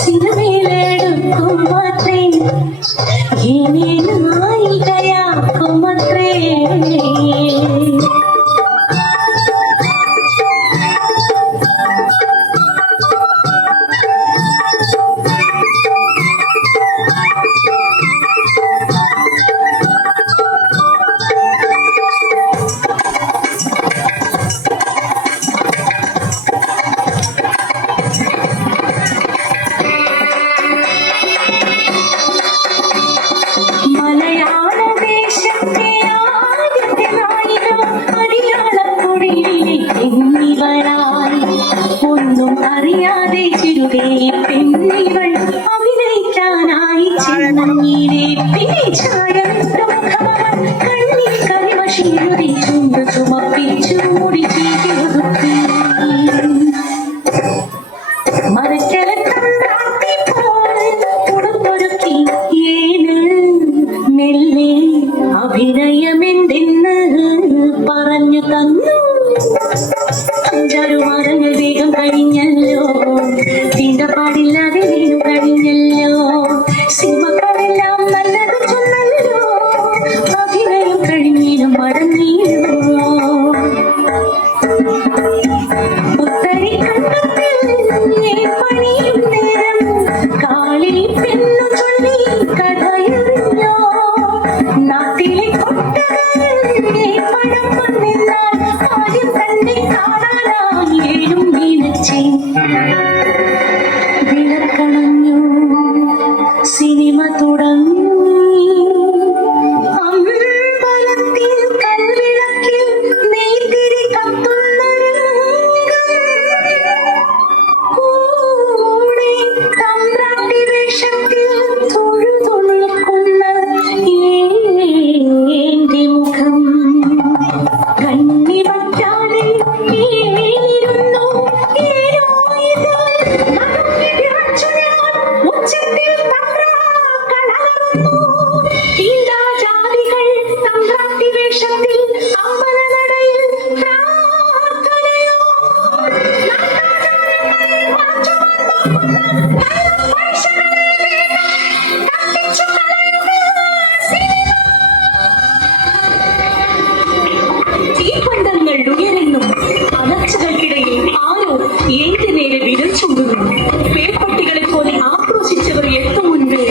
സിനിമയിലെടുക്കുമത്രേ ഇനി നായികയാക്കുമത്രേ. ഒന്നും അറിയാതെ ചിരുതേ പെണ്ണിവൾ അഭിനയിക്കാനായി ചെന്നീരെ കണ്ണിൽ കരിമഷീരുതി ചുണ്ടു ചുമപ്പിച്ചു മൂടി ചീകിയൊതുക്കി മരക്കലക്കണ്ടാട്ടി പോലെ ഉടുപ്പൊരുക്കി ഏന് മെല്ലെ അഭിനയമെന്തെന്ന് പറഞ്ഞു തന്നു. അഞ്ചാറുമാരങ്ങൾ വേഗം കഴിഞ്ഞല്ലോ, തീണ്ടപ്പാടില്ലാതെ വീണു കഴിഞ്ഞല്ലോ, സിനിമക്കാരെല്ലാം നല്ലത് ചൊന്നല്ലോ, അഭിനയം കഴിഞ്ഞിലും മടങ്ങിയോ. ഉത്തരിക്കണ്ടത്തിൽ പണിയും നേരം കാളിൽ പെണ്ണു ചൊല്ലി കഥയറിഞ്ഞോ. നാട്ടിലെ കൊട്ടകൾ പണം വന്നില്ലാൽ ആദ്യം തന്നെ കാണാനായി ഏഴും വീണച്ചേ വിളക്കണഞ്ഞു. സിനിമ തുടങ്ങി. അമ്പലത്തിൽ കൽവിളക്കിൽ നെയ്തിരി കത്തുന്ന രംഗം. കൂടെ തമ്പ്രാട്ടി വേഷത്തിൽ തൊഴുതു നിൽക്കുന്ന ഏന്റെ മുഖം. കണ്ണി പറ്റാതെ ഏനിരുന്നു ഏനോ ഇത്. ഉച്ചത്തിൽ തമ്പ്രാക്കളറുന്നു. തീണ്ടാജാതികൾ തമ്പ്രാട്ടി വേഷത്തിൽ അമ്പലനടയിൽ പ്രാർത്ഥനയോ. തീപ്പണ്ടങ്ങൾ ഉയരുന്നു. അലർച്ചകൾക്കിടയിൽ ആരോ ഏന്റെ നേരെ വിരൽ ചൂണ്ടുന്നു. പേപ്പട്ടികളെ പോലെ ആക്രോശിച്ചവർ എത്തും മുൻപേ